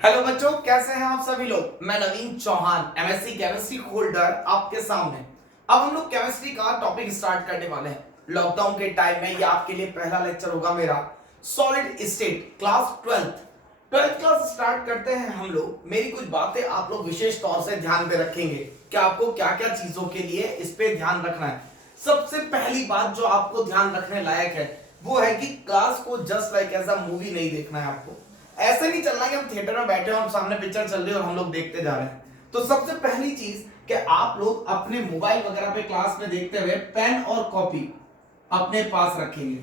Hello बच्चों, कैसे हैं आप सभी लोग। मैं नवीन चौहान एमएससी केमिस्ट्री होल्डर आपके सामने। अब हम लोग केमिस्ट्री का टॉपिक स्टार्ट करने वाले हैं। लॉकडाउन के टाइम में ये आपके लिए पहला लेक्चर होगा मेरा। Solid state class 12th class start करते हैं हम लोग। मेरी कुछ बातें आप लोग विशेष तौर से ध्यान में रखेंगे कि आपको क्या क्या चीजों के लिए इस पे ध्यान रखना है। सबसे पहली बात जो आपको ध्यान रखने लायक है वो है कि क्लास को just like as a movie नहीं देखना है। आपको ऐसे नहीं चलना कि हम थिएटर में बैठे हो और सामने पिक्चर चल रही है और हम लोग देखते जा रहे हैं। तो सबसे पहली चीज कि आप लोग अपने मोबाइल वगैरह पे क्लास में देखते हुए पेन और कॉपी अपने पास रखेंगे।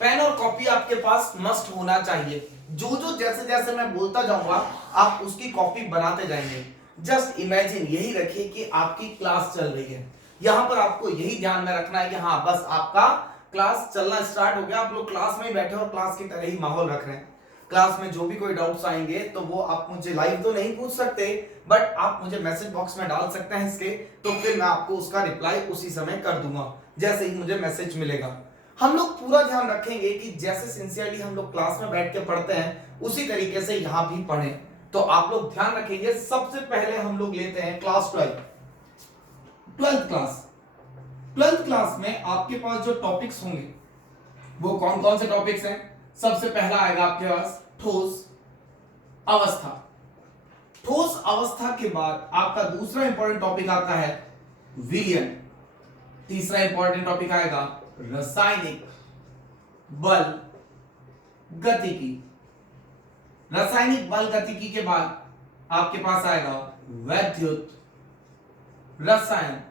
पेन और कॉपी आपके पास मस्ट होना चाहिए। जो जो जैसे जैसे मैं बोलता जाऊंगा आप उसकी कॉपी बनाते जाएंगे। जस्ट इमेजिन, यही रखिए कि आपकी क्लास चल रही है। यहां पर आपको यही ध्यान में रखना है कि हाँ बस आपका क्लास चलना स्टार्ट हो गया, आप लोग क्लास में ही बैठे और क्लास की तरह ही माहौल रख रहे हैं। क्लास में जो भी कोई डाउट्स आएंगे तो वो आप मुझे लाइव तो नहीं पूछ सकते, बट आप मुझे मैसेज बॉक्स में डाल सकते हैं इसके, तो फिर मैं आपको उसका रिप्लाई उसी समय कर दूंगा जैसे ही मुझे मैसेज मिलेगा। हम लोग पूरा ध्यान रखेंगे कि जैसे सिंसियरली हम लोग क्लास में बैठ के पढ़ते हैं उसी तरीके से यहां भी पढ़ें। तो आप लोग ध्यान रखेंगे। सबसे पहले हम लोग लेते हैं class 12th class. 12th class में आपके पास जो टॉपिक्स होंगे वो कौन कौन से टॉपिक्स हैं। सबसे पहला आएगा आपके पास ठोस अवस्था। ठोस अवस्था के बाद आपका दूसरा इंपॉर्टेंट टॉपिक आता है विलयन। तीसरा इंपॉर्टेंट टॉपिक आएगा रासायनिक बल गतिकी। रासायनिक बल गतिकी के बाद आपके पास आएगा वैद्युत रसायन।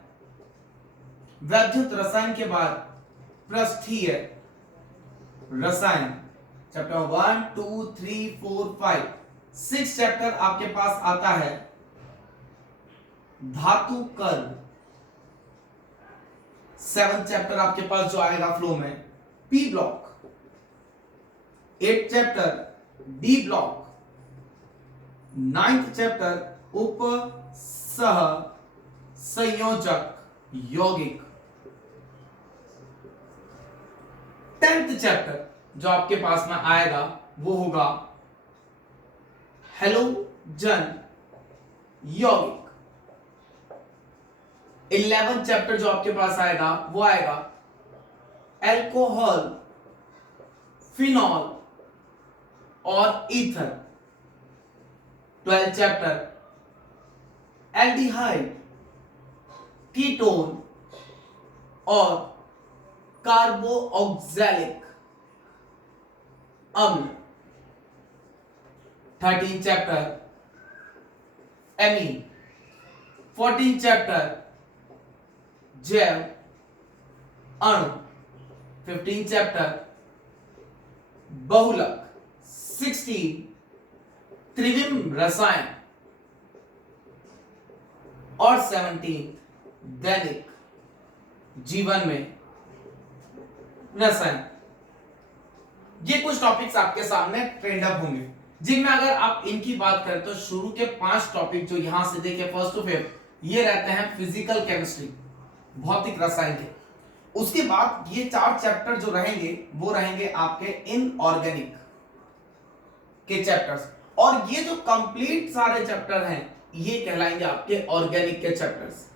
वैद्युत रसायन के बाद पृष्ठीय रसायन। चैप्टर 1 2 3 4 5 6 चैप्टर आपके पास आता है धातु कर्म। 7 चैप्टर आपके पास जो आएगा फ्लो में P block. 8 chapter D block. 9th chapter उप सह संयोजक यौगिक। 10th चैप्टर जो आपके पास में आएगा वो होगा हेलोजन यौगिक। 11th चैप्टर जो आपके पास आएगा वो आएगा एल्कोहल फिनॉल और ether. 12th chapter aldehyde ketone और कार्बोऑक्सैलिक अम्ल। 13th chapter amine. 14th chapter जैव अणु। 15th चैप्टर बहुलक। 16 त्रिविम रसायन और 17 दैनिक जीवन में रसायन। ये कुछ टॉपिक्स आपके सामने ट्रेंड अप होंगे जिनमें अगर आप इनकी बात करें तो शुरू के 5 टॉपिक जो यहां से देखे फर्स्ट टू फिफ्थ ये रहते हैं फिजिकल केमिस्ट्री भौतिक रसायन के। उसके बाद ये 4 चैप्टर जो रहेंगे वो रहेंगे आपके इनऑर्गेनिक के चैप्टर्स। और ये जो कंप्लीट सारे चैप्टर हैं ये कहलाएंगे आपके ऑर्गेनिक के चैप्टर्स।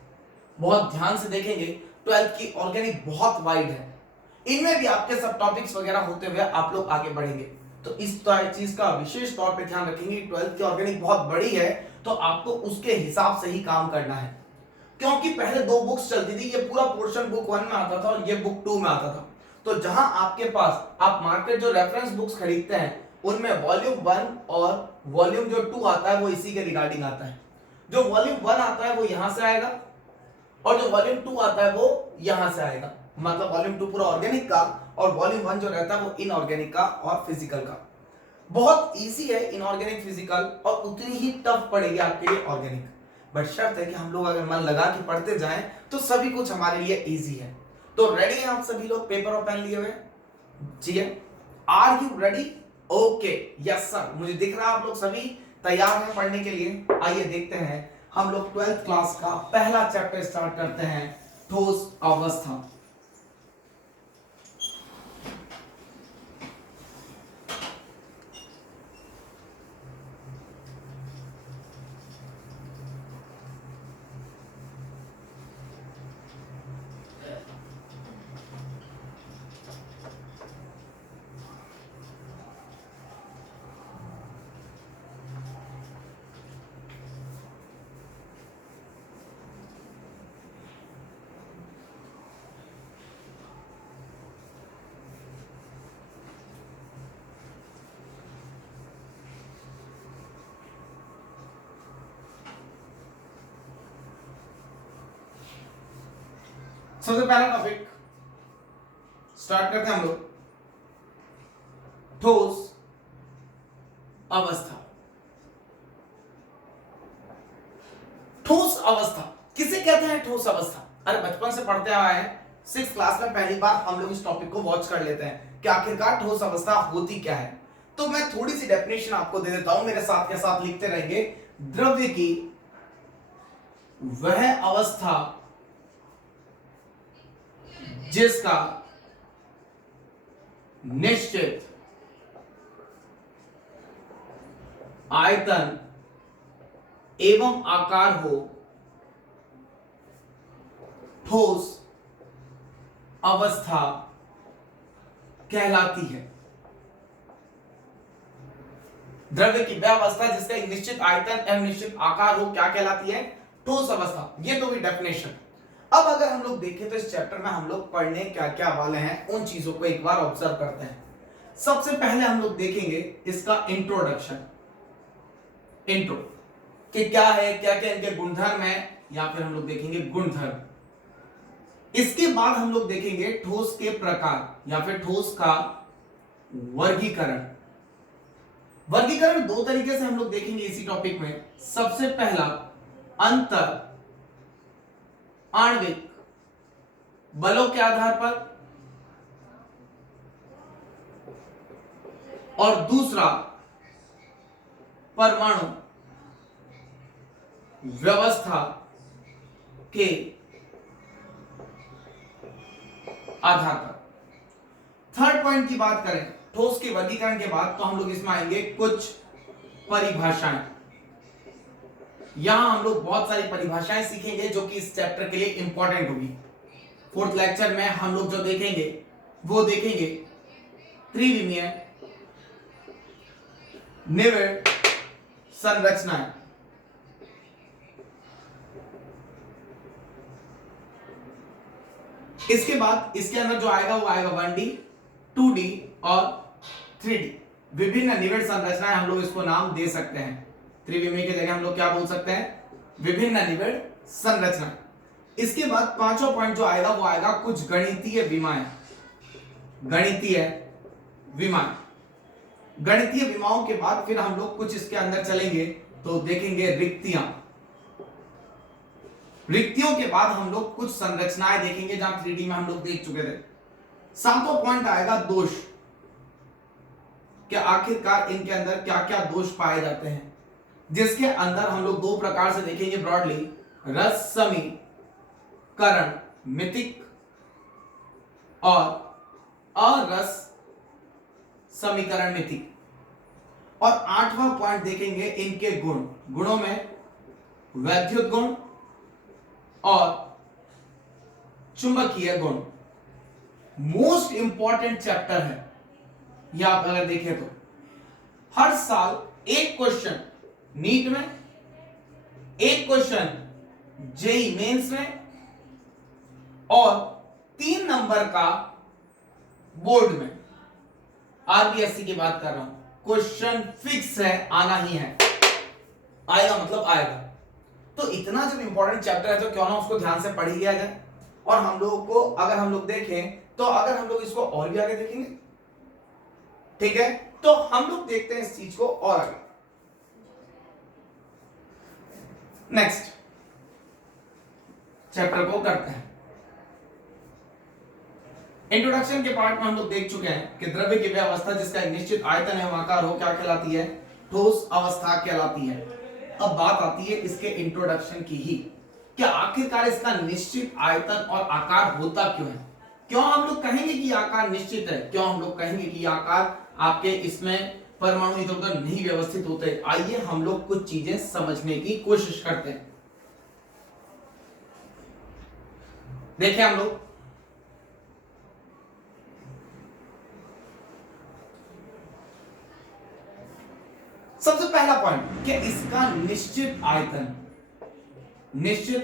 बहुत ध्यान से देखेंगे 12th की ऑर्गेनिक बहुत वाइड है। इनमें भी आपके सब टॉपिक्स वगैरह होते हुए आप लोग आगे बढ़ेंगे। तो इस चीज का विशेष तौर पे ध्यान रखेंगे। 12th की ऑर्गेनिक बहुत बड़ी है तो आपको उसके हिसाब से ही काम करना है। क्योंकि पहले 2 बुक्स चलती थी, ये पूरा पोर्शन बुक 1 में आता था और ये बुक 2 में आता था। तो जहां आपके पास आप मार्केट जो रेफरेंस बुक्स खरीदते हैं उनमें वॉल्यूम 1 और वॉल्यूम जो 2 आता है वो इसी के रिगार्डिंग आता है। जो वॉल्यूम 1 आता है वो यहां से आएगा और जो वॉल्यूम 2 आता है वो यहां से आएगा। मतलब वॉल्यूम 2 पूरा ऑर्गेनिक का और वॉल्यूम 1 जो रहता है वो इनऑर्गेनिक का और फिजिकल का। बहुत इजी है इनऑर्गेनिक फिजिकल और उतनी ही टफ पड़ेगी आपके लिए ऑर्गेनिक। बट शर्त है कि हम लोग अगर मन लगा के पढ़ते जाएं तो सभी कुछ हमारे लिए इजी है। तो रेडी हैं आप सभी लोग पेपर और पेन लिए हुए? जी है। Are you ready? Okay yes sir, मुझे दिख रहा है आप लोग सभी तैयार हैं पढ़ने के लिए। आइए देखते हैं हम लोग 12th क्लास का पहला चैप्टर स्टार्ट करते हैं ठोस अवस्था। सबसे पहला टॉपिक स्टार्ट करते हैं हम लोग, ठोस अवस्था। ठोस अवस्था किसे कहते हैं? ठोस अवस्था, अरे बचपन से पढ़ते आए हैं, 6th क्लास में पहली बार हम लोग इस टॉपिक को वॉच कर लेते हैं कि आखिरकार ठोस अवस्था होती क्या है। तो मैं थोड़ी सी डेफिनेशन आपको दे देता हूं, मेरे साथ के साथ लिखते रहेंगे। द्रव्य की वह अवस्था जिसका निश्चित आयतन एवं आकार हो, ठोस अवस्था कहलाती है। द्रव्य की वह अवस्था जिसका एक निश्चित आयतन एवं निश्चित आकार हो, क्या कहलाती है? ठोस अवस्था। ये तो भी डेफिनेशन। अब अगर हम लोग देखें तो इस चैप्टर में हम लोग पढ़ने क्या क्या वाले हैं, उन चीजों को एक बार ऑब्जर्व करते हैं। सबसे पहले हम लोग देखेंगे इसका इंट्रोडक्शन, इंट्रो कि क्या है, क्या क्या इनके गुणधर्म है, या फिर हम लोग देखेंगे गुणधर्म। इसके बाद हम लोग देखेंगे ठोस के प्रकार या फिर ठोस का वर्गीकरण। वर्गीकरण दो तरीके से हम लोग देखेंगे इसी टॉपिक में। सबसे पहला अंतर आणविक बलों के आधार पर, और दूसरा परमाणु व्यवस्था के आधार पर। थर्ड पॉइंट की बात करें ठोस के वर्गीकरण के बाद, तो हम लोग इसमें आएंगे कुछ परिभाषाएं। यहां हम लोग बहुत सारी परिभाषाएं सीखेंगे जो कि इस चैप्टर के लिए इंपॉर्टेंट होगी। 4th लेक्चर में हम लोग जो देखेंगे वो देखेंगे त्रिविमीय निविड़ संरचनाएं। इसके बाद इसके अंदर जो आएगा वो आएगा 1D, 2D और 3D। विभिन्न निविड़ संरचनाएं हम लोग इसको नाम दे सकते हैं। त्रिविमीय की जगह हम लोग क्या बोल सकते हैं? विभिन्न निविड़ संरचना। इसके बाद पांचवा पॉइंट जो आएगा वो आएगा कुछ गणितीय विमाएं। गणितीय विमाएं, गणितीय विमाओं के बाद फिर हम लोग कुछ इसके अंदर चलेंगे तो देखेंगे रिक्तियां। रिक्तियों के बाद हम लोग कुछ संरचनाएं देखेंगे जहां 3D में हम लोग देख चुके थे। सातवां पॉइंट आएगा दोष, कि आखिरकार इनके अंदर क्या क्या दोष पाए जाते हैं, जिसके अंदर हम लोग दो प्रकार से देखेंगे ब्रॉडली, रस समीकरण मितिक और अरस समीकरण मितिक। और आठवां पॉइंट देखेंगे इनके गुण, गुणों में वैद्युत गुण और चुंबकीय गुण। मोस्ट इंपॉर्टेंट चैप्टर है यह। आप अगर देखें तो हर साल एक क्वेश्चन नीट में, एक क्वेश्चन जेई मेंस में और 3 नंबर का बोर्ड में, आरबीएससी की बात कर रहा हूं, क्वेश्चन फिक्स है, आना ही है, आएगा मतलब आएगा। तो इतना जब इंपॉर्टेंट चैप्टर है तो क्यों ना उसको ध्यान से पढ़ लिया जाए। और हम लोगों को अगर हम लोग देखें तो अगर हम लोग इसको और भी आगे देखेंगे, ठीक है, तो हम लोग देखते हैं इस चीज को और आगे। नेक्स्ट चैप्टर को करते हैं। इंट्रोडक्शन के पार्ट में हम लोग देख चुके हैं कि द्रव्य की वह अवस्था जिसका एक निश्चित आयतन एवं आकार हो, क्या कहलाती है? ठोस अवस्था कहलाती है। अब बात आती है इसके इंट्रोडक्शन की ही, कि आखिरकार इसका निश्चित आयतन और आकार होता क्यों है? क्यों हम लोग कहेंगे कि आकार निश्चित है? क्यों हम लोग कहेंगे कि आकार आपके इसमें परमाणु इधर उधर नहीं व्यवस्थित होते? आइए हम लोग कुछ चीजें समझने की कोशिश करते हैं। देखें हम लोग, सबसे पहला पॉइंट कि इसका निश्चित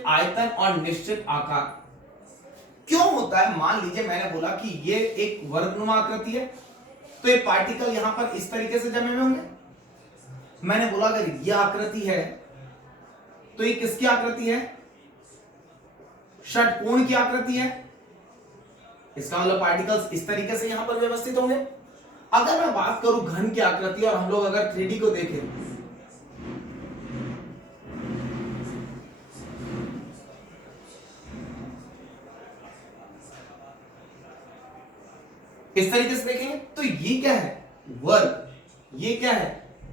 आयतन और निश्चित आकार क्यों होता है? मान लीजिए मैंने बोला कि ये एक वर्गनुमा आकृति है, तो ये पार्टिकल यहां पर इस तरीके से जमे हुए होंगे। मैंने बोला अगर यह आकृति है तो ये किसकी आकृति है? षटकोण की आकृति है। इसका मतलब पार्टिकल्स इस तरीके से यहां पर व्यवस्थित होंगे। अगर मैं बात करूं घन की आकृति और हम लोग अगर 3D को देखें, इस तरीके से देखेंगे तो ये क्या है, वर्ग, ये क्या है,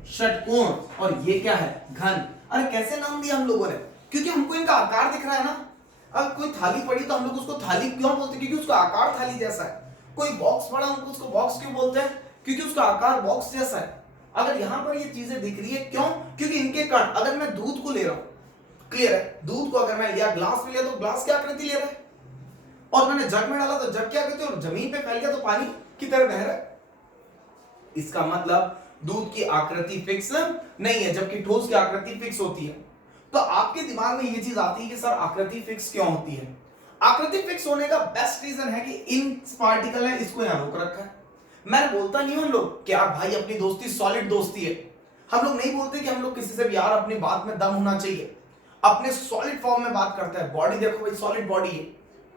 षटकोण, और ये क्या है, घन। अरे कैसे नाम दिया हम लोगों ने, क्योंकि हमको इनका आकार दिख रहा है ना। अब कोई थाली पड़ी तो हम लोग उसको थाली क्यों बोलते हैं, क्योंकि उसका आकार थाली जैसा है। कोई बॉक्स पड़ा, हम उसको बॉक्स क्यों बोलते हैं, क्योंकि उसका आकार बॉक्स जैसा है। अगर यहां पर ये चीजें दिख रही है, क्यों, क्योंकि इनके कण, अगर मैं दूध को ले रहा हूं, क्लियर है, दूध को अगर मैं लिया, ग्लास में लिया तो ग्लास की आकृति ले रहा है, और मैंने जग में डाला तो जग की आकृति, और जमीन पे फैल गया तो पानी की तरह बह रहा है। इसका मतलब दूध की आकृति फिक्स नहीं है, जबकि ठोस की आकृति फिक्स होती है। तो आपके दिमाग में ये चीज आती है कि सर आकृति फिक्स क्यों होती है। आकृति फिक्स होने का बेस्ट रीजन है कि इन पार्टिकल है, इसको यहां रोक रखा है। मैं बोलता नहीं हूं हम लोग क्या भाई अपनी दोस्ती सॉलिड दोस्ती है, हम लोग नहीं बोलते कि हम लोग किसी से भी यार अपनी बात में दम होना चाहिए, अपने सॉलिड फॉर्म में बात करते हैं। बॉडी देखो भाई सॉलिड बॉडी है,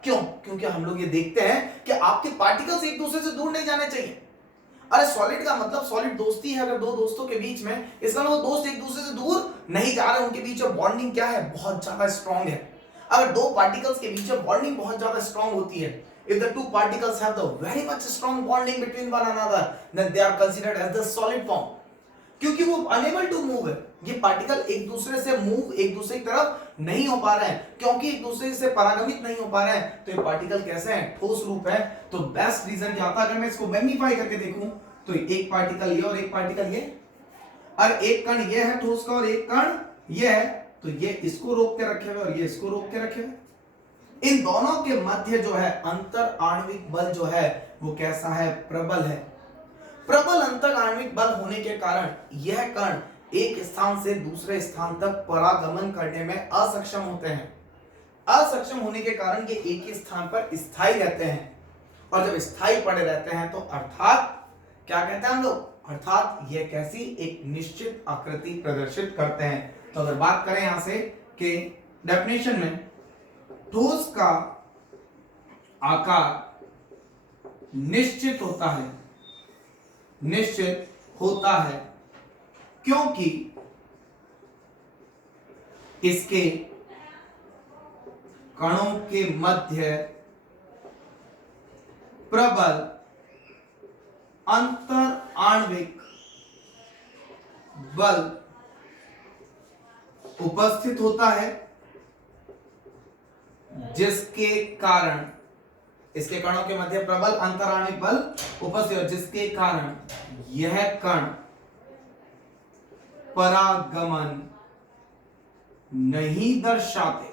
क्यों, क्योंकि हम लोग ये देखते हैं कि आपके पार्टिकल्स एक दूसरे से दूर नहीं जाने चाहिए। अरे सॉलिड का मतलब सॉलिड दोस्ती है, अगर दो दोस्तों के बीच में, इसका मतलब दोस्त एक दूसरे से दूर नहीं जा रहे, उनके बीच में बॉन्डिंग क्या है, बहुत ज्यादा स्ट्रांग है। अगर दो पार्टिकल्स के बीच में बॉन्डिंग बहुत ज्यादा स्ट्रांग होती है, if the two particles have the very much strong bonding between one another, then they are considered as the solid form, क्योंकि वो अनेबल टू मूव है। ये पार्टिकल एक दूसरे से मूव, एक दूसरे की तरफ नहीं हो पा रहे हैं, क्योंकि एक दूसरे से परागमित नहीं हो पा रहे हैं, तो ये पार्टिकल कैसे हैं, ठोस रूप है। तो बेस्ट रीजन क्या था, अगर मैं इसको मैग्नीफाई करके देखूं तो एक पार्टिकल ये और एक पार्टिकल ये, और एक कण ये है ठोस का और एक कण ये है, तो ये इसको रोक के रखे हुए और ये इसको रोक के रखे हुए। इन दोनों के मध्य जो है अंतर आणविक बल जो है वो कैसा है, प्रबल है। प्रबल अंतर आणविक बल होने के कारण यह कण एक स्थान से दूसरे स्थान तक परागमन करने में असक्षम होते हैं। असक्षम होने के कारण ये एक ही स्थान पर स्थायी रहते हैं, और जब स्थायी पड़े रहते हैं तो अर्थात क्या कहते हैं हम लोग, अर्थात ये कैसी एक निश्चित आकृति प्रदर्शित करते हैं। तो अगर बात करें यहां से कि डेफिनेशन में, ठोस का आकार निश्चित होता है, निश्चित होता है क्योंकि इसके कणों के मध्य प्रबल अंतर आणविक बल उपस्थित होता है, जिसके कारण इसके कणों के मध्य प्रबल अंतर आणविक बल उपस्थित है, जिसके कारण यह कण परागमन नहीं दर्शाते।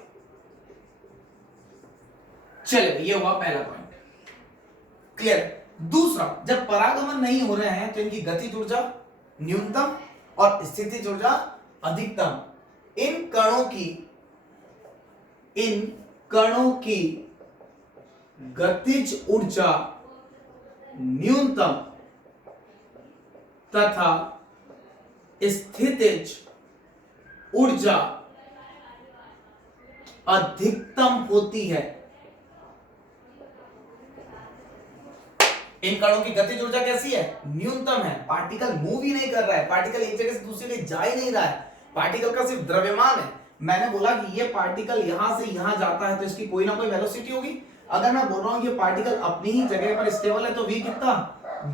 चलिए ये हुआ पहला पॉइंट, क्लियर। दूसरा, जब परागमन नहीं हो रहे हैं तो इनकी गतिज ऊर्जा न्यूनतम और स्थितिज ऊर्जा अधिकतम। इन कणों की गतिज ऊर्जा न्यूनतम तथा स्थितिज ऊर्जा अधिकतम होती है। इन कणों की गतिज ऊर्जा कैसी है, न्यूनतम है। पार्टिकल मूव ही नहीं कर रहा है, पार्टिकल एक जगह से दूसरी जगह जा ही नहीं रहा है, पार्टिकल का सिर्फ द्रव्यमान है। मैंने बोला कि ये पार्टिकल यहां से यहां जाता है तो इसकी कोई ना कोई वेलोसिटी होगी। अगर मैं बोल रहा हूं ये पार्टिकल अपनी ही जगह पर स्टेबल है तो v कितना,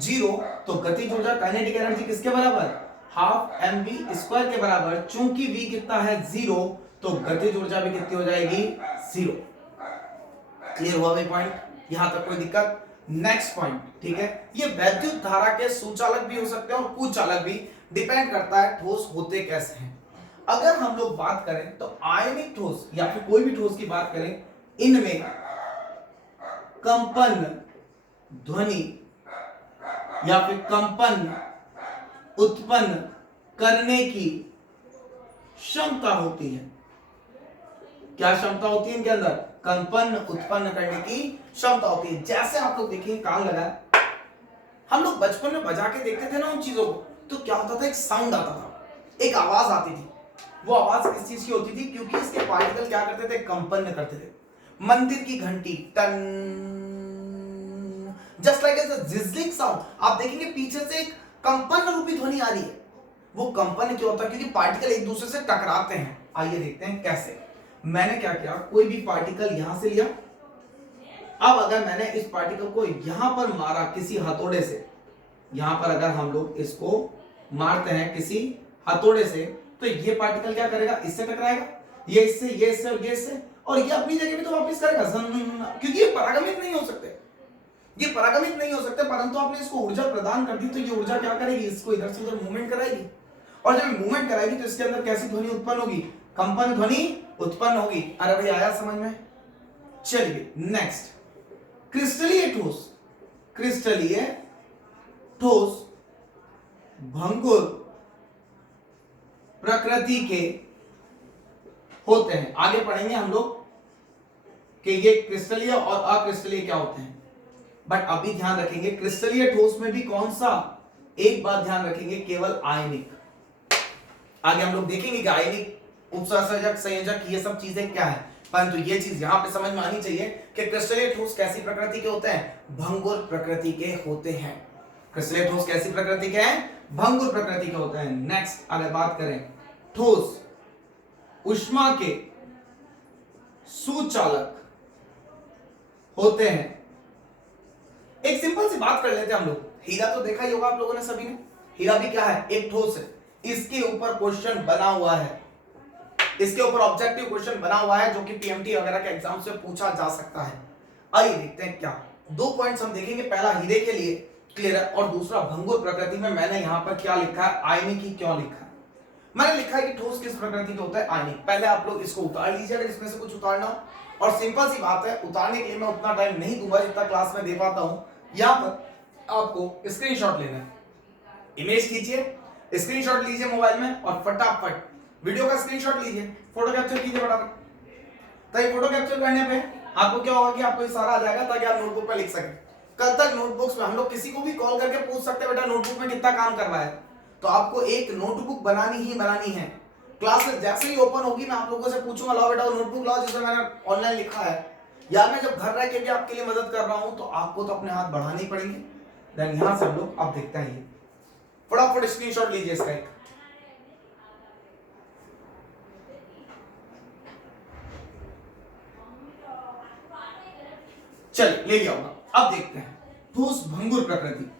0, तो गतिज ऊर्जा काइनेटिक एनर्जी किसके बराबर, हाफ mv स्क्वायर के बराबर। चूंकि v कितना है 0, तो गतिज ऊर्जा भी कितनी हो जाएगी, 0। क्लियर हुआ भाई पॉइंट, यहां तक कोई दिक्कत। नेक्स्ट पॉइंट, ठीक है, ये वैद्युत धारा के सुचालक भी हो सकते हैं और कुचालक भी, डिपेंड करता है ठोस होते कैसे हैं। अगर हम लोग बात करें तो आयनिक ठोस या फिर कोई भी ठोस की बात करें, इनमें कंपन ध्वनि या फिर कंपन उत्पन्न करने की क्षमता होती है। क्या क्षमता होती है इनके अंदर, कंपन उत्पन्न करने की क्षमता होती है। जैसे आप लोग देखिए कान लगा, हम लोग बचपन में बजा के देखते थे ना उन चीजों को, तो क्या होता था, एक साउंड आता था, एक आवाज आती थी। वो आवाज किस चीज की होती थी, क्योंकि इसके पार्टिकल क्या करते थे, कंपन करते थे। मंदिर की घंटी टन just like as a jingling sound. आप देखेंगे पीछे से एक कंपन रूपी ध्वनि आ रही है। वो कंपन क्यों होता है? क्योंकि पार्टिकल एक दूसरे से टकराते हैं। आइए देखते हैं कैसे। मैंने क्या किया, कोई भी पार्टिकल यहां से लिया। अब अगर मैंने इस पार्टिकल को यहां पर मारा किसी हथौड़े से, यहां पर अगर हम लोग इसको मारते हैं किसी हथौड़े से, तो ये पार्टिकल क्या करेगा? इससे टकराएगा, ये इससे, ये इससे और ये इससे, और ये अपनी जगह पे तो वापस करेगा, क्योंकि ये परागमित नहीं हो सकते। ये परागमित नहीं हो सकते, परंतु आपने इसको ऊर्जा प्रदान कर दी, तो ये ऊर्जा क्या करेगी? इसको इधर से उधर मूवमेंट कराएगी, और जब मूवमेंट कराएगी तो इसके अंदर कैसी ध्वनि उत्पन्न होगी? कंपन ध्वनि उत्पन्न होगी। अरे भाई आया समझ में? चलिए नेक्स्ट, क्रिस्टलीय ठोस। क्रिस्टलीय ठोस भंगुर प्रकृति के होते हैं। आगे पढ़ेंगे हम लोग कि ये क्रिस्टलीय और अक्रिस्टलीय क्या होते हैं, बट अभी ध्यान रखेंगे क्रिस्टलीय ठोस में भी कौन सा, एक बात ध्यान रखेंगे, केवल आयनिक। आगे हम लोग देखेंगे कि आयनिक, उपसंयोजक, संयोजक, ये सब चीजें क्या है, परंतु ये चीज यहां पे समझ में आनी चाहिए कि क्रिस्टलीय ठोस कैसी प्रकृति के होते हैं? भंगुर प्रकृति के होते हैं। क्रिस्टलीय ठोस कैसी प्रकृति के हैं? भंगुर प्रकृति के होते हैं। नेक्स्ट अगर बात करें, ठोस ऊष्मा के सुचालक होते हैं। एक सिंपल सी बात कर लेते हैं हम लोग। हीरा तो देखा ही होगा आप लोगों ने सभी ने। हीरा भी क्या है? एक ठोस है। इसके ऊपर क्वेश्चन बना हुआ है, इसके ऊपर ऑब्जेक्टिव क्वेश्चन बना हुआ है जो कि पीएमटी वगैरह के एग्जाम से पूछा जा सकता है। आइए देखते हैं क्या। दो पॉइंट्स हम देखेंगे, पहला हीरे के लिए क्लियर है, और दूसरा भंगुर प्रकृति में मैंने यहां पर क्या लिखा है, आयनिक ही क्यों लिखा है। मैंने लिखा है कि ठोस किस प्रकृति का होता है? आयनिक। पहले आप लोग इसको उतार लीजिए अगर इसमें से कुछ उतारना हो, और सिंपल सी बात है, उतारने के लिए मैं उतना टाइम नहीं दूंगा जितना क्लास में दे पाता हूं। यहां पर आपको स्क्रीनशॉट लेना है, इमेज खींचिए, स्क्रीनशॉट लीजिए मोबाइल में, और फटाफट वीडियो का स्क्रीनशॉट लीजिए, फोटो कैप्चर कीजिए फटाफट। ताकि फोटो कैप्चर करने पे आपको क्या होगा कि आपको ये सारा आ जाएगा, ताकि आप नोटबुक पे लिख सकें। कल तक नोटबुक्स में हम लोग किसी को भी कॉल करके पूछ सकते हैं, बेटा नोटबुक में कितना काम करना है, तो आपको एक नोटबुक बनानी ही बनानी है। क्लासेस जैसे ही ओपन होगी मैं आप लोगों से पूछूंगा, लाओ बेटा नोटबुक लाओ जिसमें मैंने ऑनलाइन लिखा है, या मैं जब घर रह के भी आपके लिए मदद कर रहा हूं, तो आपको तो अपने हाथ बढ़ाने ही पड़ेंगे। देन यहां से हम लोग अब देखते हैं, फटाफट स्क्रीनशॉट लीजिए इसका एक। चलिए ले लिया होगा। अब देखते हैं ठोस भंगुर प्रकृति।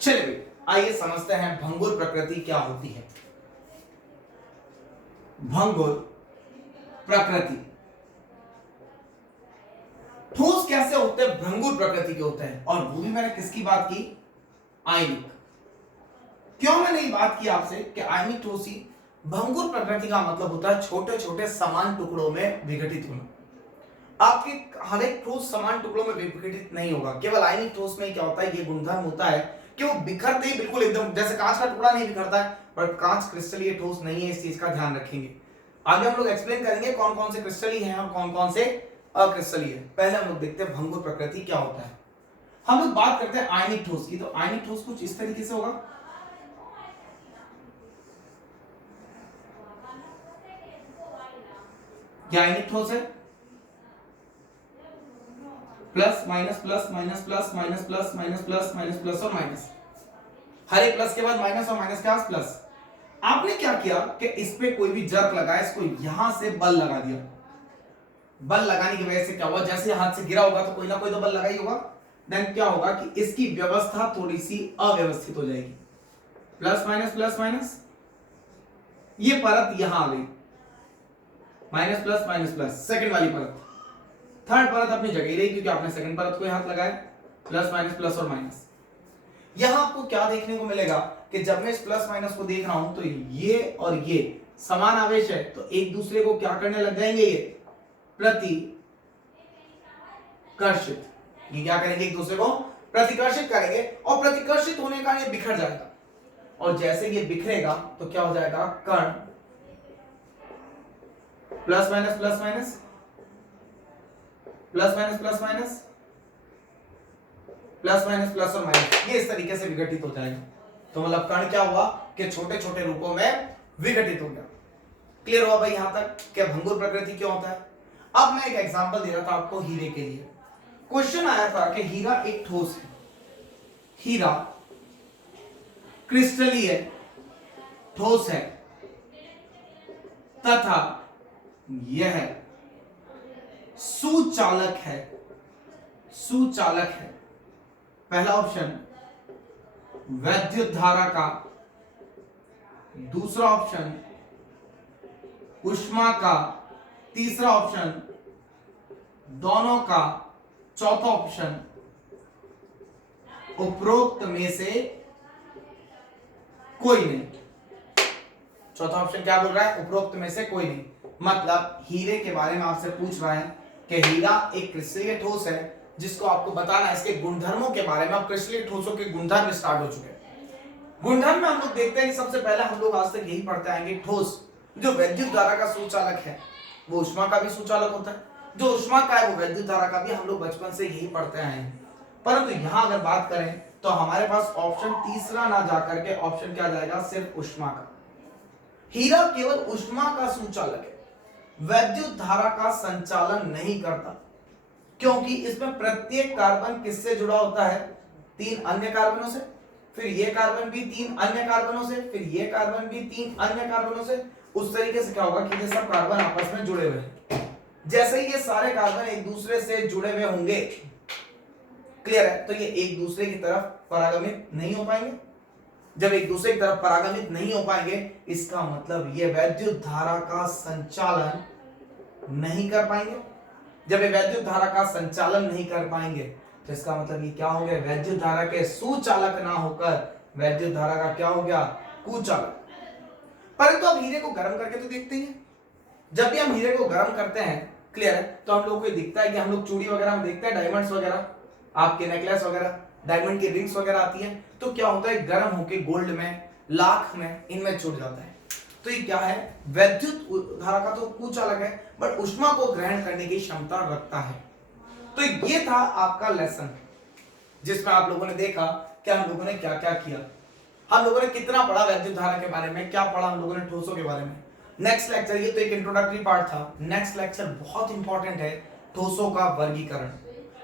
चलिए आइए समझते हैं भंगुर प्रकृति क्या होती है। भंगुर प्रकृति, ठोस कैसे होते हैं? भंगुर प्रकृति के होते हैं, और वो भी मैंने किसकी बात की? आयनिक। क्यों मैंने ये बात की आपसे कि आयनिक ठोस ही? भंगुर प्रकृति का मतलब होता है छोटे छोटे समान टुकड़ों में विघटित होना। आपके हर एक ठोस समान टुकड़ों में विघटित नहीं होगा। केवल आयनिक ठोस में क्या होता है, ये गुणधर्म होता है कि वो बिखरते ही बिल्कुल एकदम, जैसे कांच का टुकड़ा नहीं बिखरता है, पर कांच क्रिस्टलीय ठोस नहीं है, इस चीज का ध्यान रखेंगे। आगे हम लोग एक्सप्लेन करेंगे कौन कौन से क्रिस्टलीय हैं और कौन कौन से अक्रिस्टलीय है। पहले हम लोग देखते हैं भंगुर प्रकृति क्या होता है। हम लोग बात करते हैं आयनिक ठोस की, तो आयनिक ठोस कुछ इस तरीके से होगा। क्या आयनिक ठोस है? Plus minus plus minus plus minus plus minus plus minus plus और माइनस, हर एक प्लस के बाद माइनस और माइनस के पास प्लस। आपने क्या किया कि इस पे कोई भी जर्क लगाया, इसको यहां से बल लगा दिया। बल लगाने की वजह से क्या हुआ, जैसे हाथ से गिरा होगा तो कोई ना कोई तो बल लगा ही होगा। देन क्या होगा कि इसकी व्यवस्था थोड़ी सी अव्यवस्थित हो जाएगी। प्लस माइनस, ये परत यहां आ गई, माइनस प्लस, सेकंड वाली परत। थर्ड परत अपनी जगह ही रही क्योंकि आपने सेकंड परत को ही हाथ लगाया। प्लस और माइनस। यहां आपको क्या देखने को मिलेगा कि जब मैं इस प्लस माइनस को देख रहा हूं तो ये और ये समान आवेश है, तो एक दूसरे को क्या करने लग जाएंगे, ये प्रतिकर्षित। ये क्या करेंगे, एक दूसरे को प्रतिकर्षित करेंगे, और प्रतिकर्षित होने का ये बिखर जाएगा, और जैसे ये बिखरेगा तो क्या हो जाएगा, कण plus minus plus minus, plus minus plus minus, plus minus plus और माइनस, ये इस तरीके से विघटित हो जाएगा। तो मतलब कण क्या हुआ कि छोटे छोटे रूपों में विघटित हो गया। क्लियर हुआ भाई यहां तक कि भंगुर प्रकृति क्यों होता है। अब मैं एक एग्जांपल दे रहा था आपको हीरे के लिए। क्वेश्चन आया था कि हीरा एक ठोस है, हीरा क्रिस्टलीय है, ठोस है, तथा यह सुचालक है, सुचालक है। पहला ऑप्शन वैद्युत धारा का, दूसरा ऑप्शन ऊष्मा का, तीसरा ऑप्शन दोनों का, चौथा ऑप्शन उपरोक्त में से कोई नहीं। चौथा ऑप्शन क्या बोल रहा है, उपरोक्त में से कोई नहीं। मतलब हीरे के बारे में आपसे पूछ रहा है कि हीरा एक क्रिस्टलीय ठोस है, जिसको आपको बताना है इसके गुणधर्मों के बारे में। अब क्रिस्टलीय ठोसों के गुणधर्म स्टार्ट हो चुके हैं। गुणधर्म में हम लोग देखते हैं कि सबसे पहले हम लोग आज तक यही पढ़ते आएंगे, ठोस जो विद्युत धारा का सुचालक है वो ऊष्मा का भी सुचालक होता है, जो ऊष्मा का है वो विद्युत धारा का भी, हम लोग बचपन से यही पढ़ते आए हैं। परंतु यहां अगर बात करें तो हमारे पास ऑप्शन तीसरा ना जाकर के ऑप्शन क्या जाएगा, सिर्फ ऊष्मा का। हीरा केवल ऊष्मा का सुचालक है, विद्युत धारा का संचालन नहीं करता, क्योंकि इसमें प्रत्येक कार्बन किससे जुड़ा होता है, 3 अन्य कार्बनों से, फिर ये कार्बन भी 3 अन्य कार्बनों से, फिर ये कार्बन भी 3 अन्य कार्बनों से। उस तरीके से क्या होगा कि ये सब कार्बन आपस में जुड़े हुए हैं। जैसे ही ये सारे कार्बन एक दूसरे से जुड़े हुए होंगे, क्लियर है, तो ये एक दूसरे की तरफ परागमित नहीं हो पाएंगे। जब एक दूसरे की तरफ परागमित नहीं हो पाएंगे, इसका मतलब ये विद्युत धारा का संचालन नहीं कर पाएंगे। जब ये विद्युत धारा का संचालन नहीं कर पाएंगे तो इसका मतलब ये क्या हो गया, विद्युत धारा के सुचालक ना होकर विद्युत धारा का क्या हो गया, कुचालक। परंतु अब हीरे को गर्म करके तो देखते हैं। जब भी हम हीरे को गर्म करते हैं, क्लियर है, तो हम लोग को दिखता है कि हम लोग चूड़ी वगैरह में देखते हैं, डायमंड्स वगैरह, आपके नेकलेस वगैरह, डायमंड की रिंग्स वगैरह आती है, तो क्या होता है, गर्म होके गोल्ड में, लाख में, इनमें जुड़ जाता है। तो ये क्या है, विद्युत धारा का तो कुचालक है, बट ऊष्मा को ग्रहण करने की क्षमता रखता है। तो ये था आपका लेसन, जिसमें आप लोगों ने देखा कि हम लोगों ने क्या क्या किया। हम लोगों ने कितना पढ़ा विद्युत धारा के बारे में, क्या पढ़ा हम लोगों ने ठोसों के बारे में। नेक्स्ट लेक्चर, ये तो एक इंट्रोडक्टरी पार्ट था, नेक्स्ट लेक्चर बहुत इंपॉर्टेंट है, ठोसों का वर्गीकरण।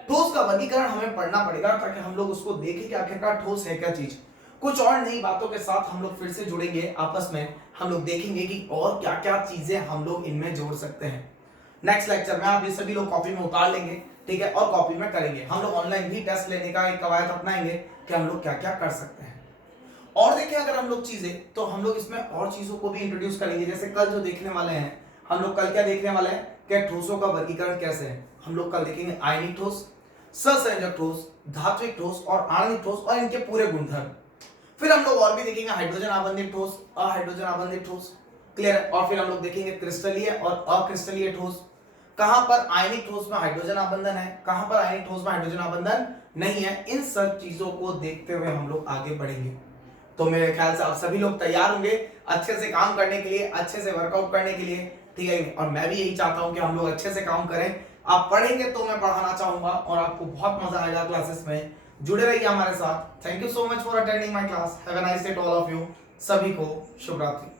ठोस का वर्गीकरण हमें पढ़ना पड़ेगा ताकि हम लोग उसको देखें कि आखिरकार ठोस है क्या चीज। कुछ और नई बातों के साथ हम लोग फिर से जुड़ेंगे आपस में, हम लोग देखेंगे कि और क्या क्या चीजें हम लोग इनमें जोड़ सकते हैं। नेक्स्ट लेक्चर में आप ये सभी लोग कॉपी में उतार लेंगे, ठीक है, और कॉपी में करेंगे। हम लोग ऑनलाइन भी टेस्ट लेने का एक कवायद अपनाएंगे कि हम लोग क्या क्या कर सकते हैं। और देखें अगर हम लोग चीजें, तो हम लोग इसमें और चीजों को भी इंट्रोड्यूस करेंगे। जैसे कल जो देखने वाले हैं हम लोग, कल क्या देखने वाले हैं कि ठोसों का वर्गीकरण कैसे है। हम लोग कल देखेंगे आयनिक ठोस, सहसंयोजक ठोस, धात्विक ठोस और आणविक ठोस और इनके पूरे गुणधर्म। फिर हम लोग और भी देखेंगे हाइड्रोजन आबंधित ठोस, अहाइड्रोजन आबंधित ठोस, क्लियर है। और फिर हम लोग देखेंगे क्रिस्टलीय और अक्रिस्टलीय ठोस, कहां पर आयनिक ठोस में हाइड्रोजन आबंधन है, कहां पर आयनिक ठोस में हाइड्रोजन आबंधन नहीं है। इन सब चीजों को देखते हुए हम लोग आगे बढ़ेंगे। तो मेरे ख्याल से आप सभी लोग तैयार होंगे अच्छे से काम करने के लिए, अच्छे से वर्कआउट करने के लिए, ठीक है। और मैं भी यही चाहता हूं कि हम लोग अच्छे से काम करें। आप पढ़ेंगे तो मैं पढ़ाना चाहूंगा और आपको बहुत मजा आएगा क्लासेस में। जुड़े रहिए हमारे साथ। Thank you so much for attending my class. Have a nice day to all of you. सभी को शुभ रात्रि।